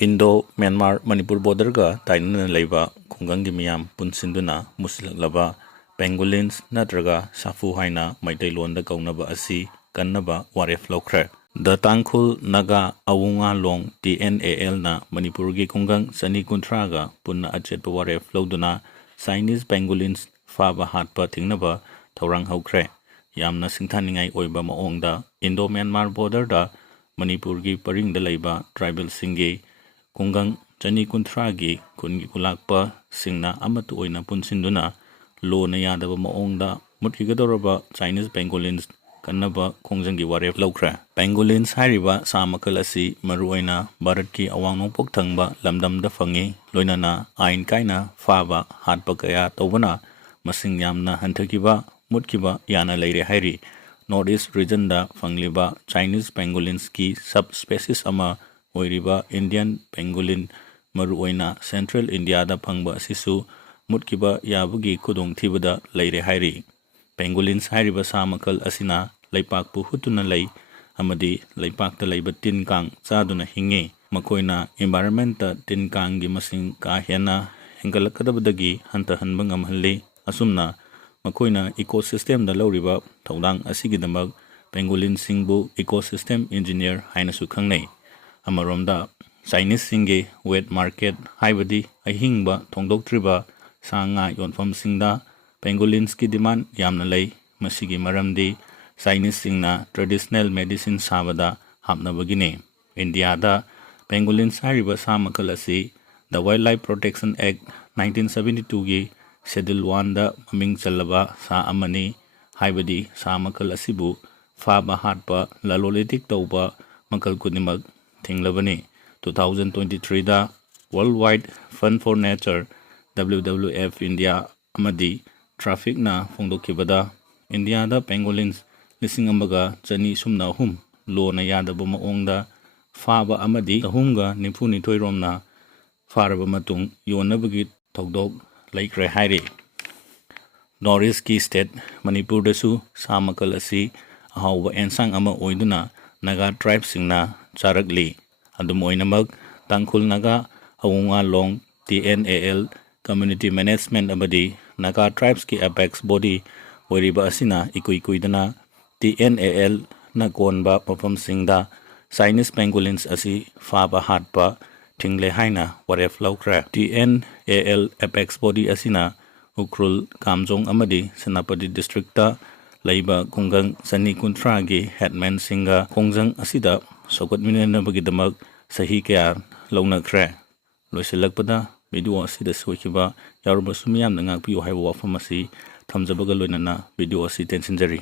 Indo Myanmar Manipur border ga tainana leiba khungangi miyam punsinduna musilaklaba pangolins natraga SAPHU haina maitailonda kaunaba asi kannaba waref lokre the tangkhul naga awunga long TNAL na Manipurgi khungang sani kuntraga punna achetpa waref loduna Chinese pangolins faba hatpa thingnaba thorang hokre yamna singthaningai oiba maongda Indo Myanmar border da Manipurgi paringda leiba tribal singi Kungang Chani Kuntragi Kungi Kulakpa Singna Amatu Oina Punsinduna Lo na yadaba maongda Mutkigadoraba Chinese pangolins Kanaba Kongjangi Waref Lokra Pangolins Hariba Samakal asi Maruoina Baratki Awang Nongpok Thangba Lamdam da Fangi Loinana Ain Kaina Faba Hatpa Kaya Tobana Masing Yamna Hantakiba Mutkiba Yana Leire Hairi Northeast region da Fangliba Chinese pangolins ki subspecies ama Oiriba Indian pangolin maruoina Central India da phangba asisu mutkiba yabugi khudong thibada leire hairi pangolins hairiba samakal asina leipakpu hutuna lei amadi leipakta leiba tinkang chaduna hinge makoina environment ta tinkang gi masing ka hena hengalakadabadagi hanta hanba ngamhalli asumna makoina ecosystem da loriba thodang asigidamak pangolin singbu ecosystem engineer haina su khangnei Amaromda Chinese singe wet market haibadi ahingba thongdoktriba sanga yonfam singda pangolins ki demand yamna lei masigi maramdi Chinese singna traditional medicine sabada hapnabagine India da pangolins hariba samakal asi the Wildlife Protection Act 1972 gi Schedule 1 da maming chalaba sa amani haibadi samakal asibu faba hatpa lalolitik tauba makal kunimak Thinglabani 2023 da Worldwide Fund for Nature WWF India amadi traffic na phongdokibada India da pangolins lising amaga chani sumna hum lo na yadaba maongda faba amadi ahumga nifuni thoiromna faraba matung yonabagi thogdok laikre hairi Northeast ki state Manipur dasu samakal asi ahawba ensang ama oiduna Naga tribe singna charakli adum oinamak tangkhul naga awunga long TNAL community management abadi naga tribes ki apex body oiriba asina ikuidana TNAL na konba mafam singda Chinese pangolins asi faba hatpa thingle haina waref lokra TNAL apex body asina ukrul kamjong amadi senapati district ta Laiba Kungang Sani Kuntragi Headman Singa Kongjang Asida Sokat Minanabagidamak Sahi Kaya Launa Khra Loisilakpada Video Asida Sokiba Yaruba Sumiyam Ngakpiyu Haiwa Famasi Thamjabaga Loinana Video Asi Tensinjari